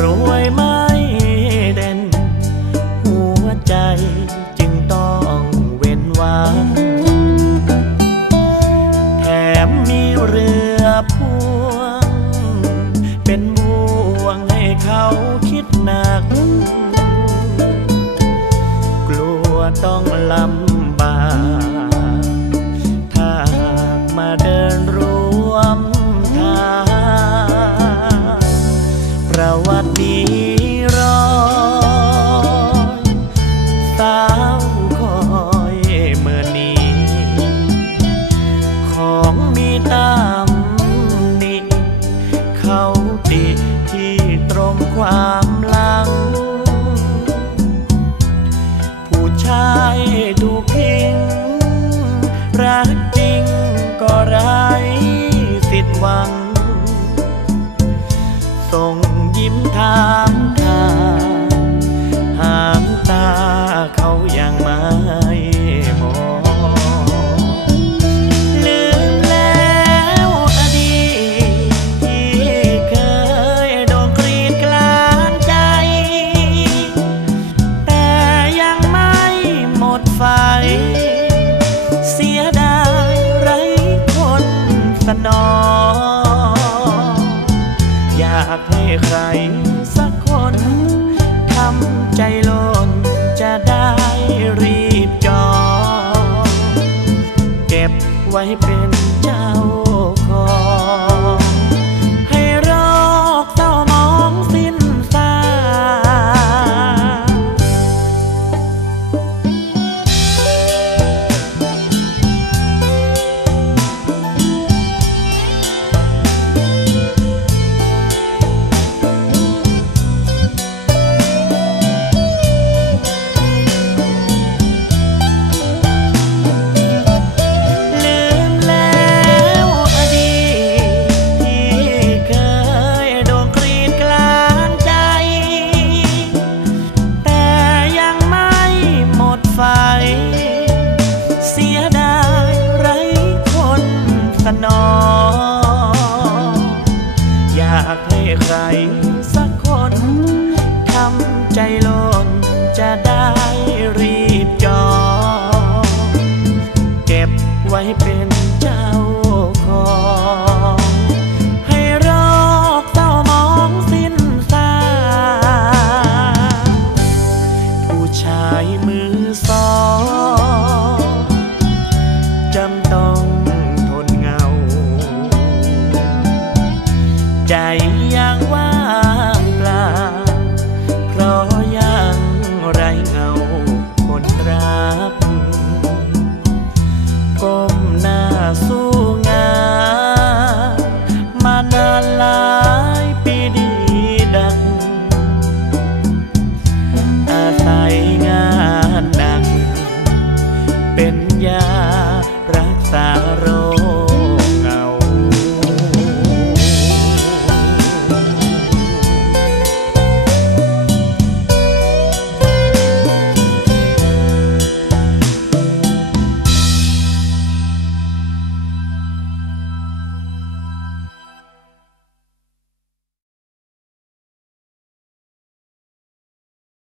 รวยไม่เด่น หัวใจจึงต้องเว้นวางแถมมีเรือพ่วง เป็นบ่วงให้เขาคิดหนัก กลัวต้องลำบาก อยากให้ใครสักคนทำใจลนจะได้รีบจอง เก็บไว้เป็น ใครสักคนทำใจหล่นจะได้รีบจองเก็บไว้เป็น ยังว่า